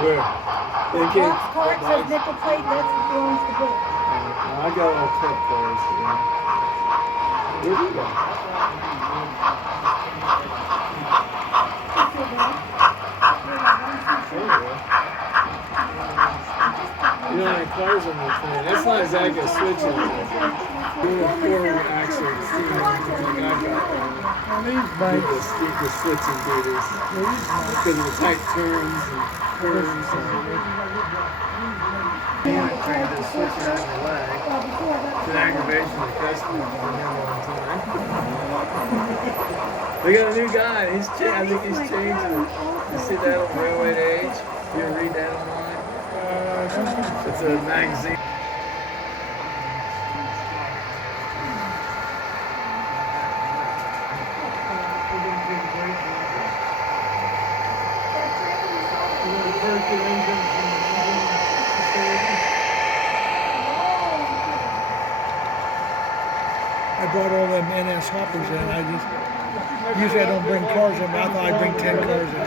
Where? Box car, it says nickel plate, that's what belongs to book. I got all cut cars. Where'd you go? You don't have cars on the train. That's not exactly a switch engine. Doing a forward axle steering like I got. The switching duties. Because of the tight turns and curves. Trying to switch it out of the leg. It's an aggravation of customers for him all the time. We got a new guy. I think he's changing. You see that on Railway Age? You ever read that online? It's a magazine. I brought all them NS hoppers in. Usually I don't bring cars in, but I thought I'd bring 10 cars in.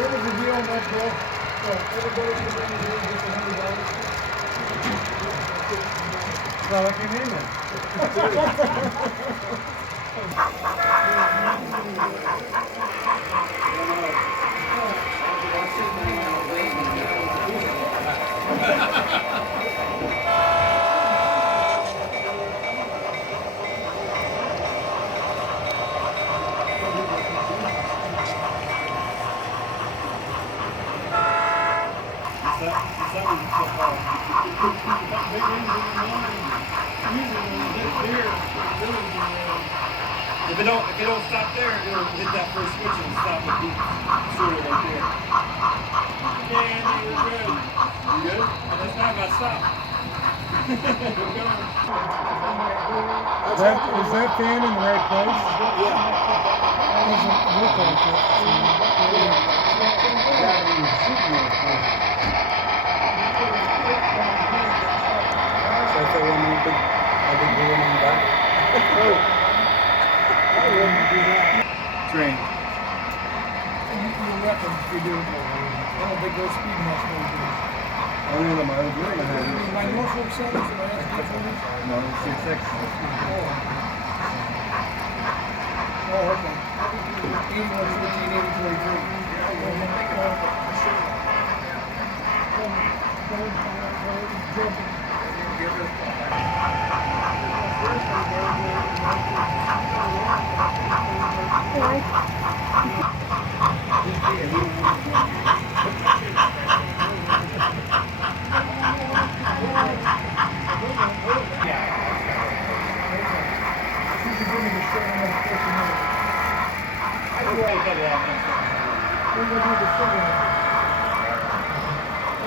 What was the deal on that, bro? Everybody should bring it in just $100. Well, I came in then. If it don't stop there, it'll hit that first switch and stop the beat sort of right there. Okay, Andy, we're good. You good? That's not about stop. Is that fan in the right place? Yeah. Doesn't look like it. So I thought one big balloon on the back. I wouldn't do that. Train. You're weapon if you do. I don't think those speed much more do. I don't know the mileage. We don't know how to do it. My Norfolk 7s and my SD40s? No, it's 6.6. Oh, okay. 81, 14,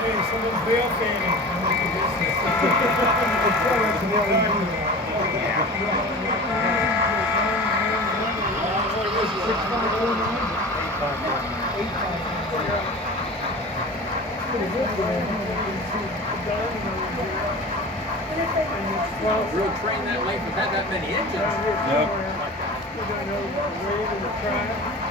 Hey, someone's bail fanning. Well, real train that length without that many engines. Yep. We're going to wave in the track.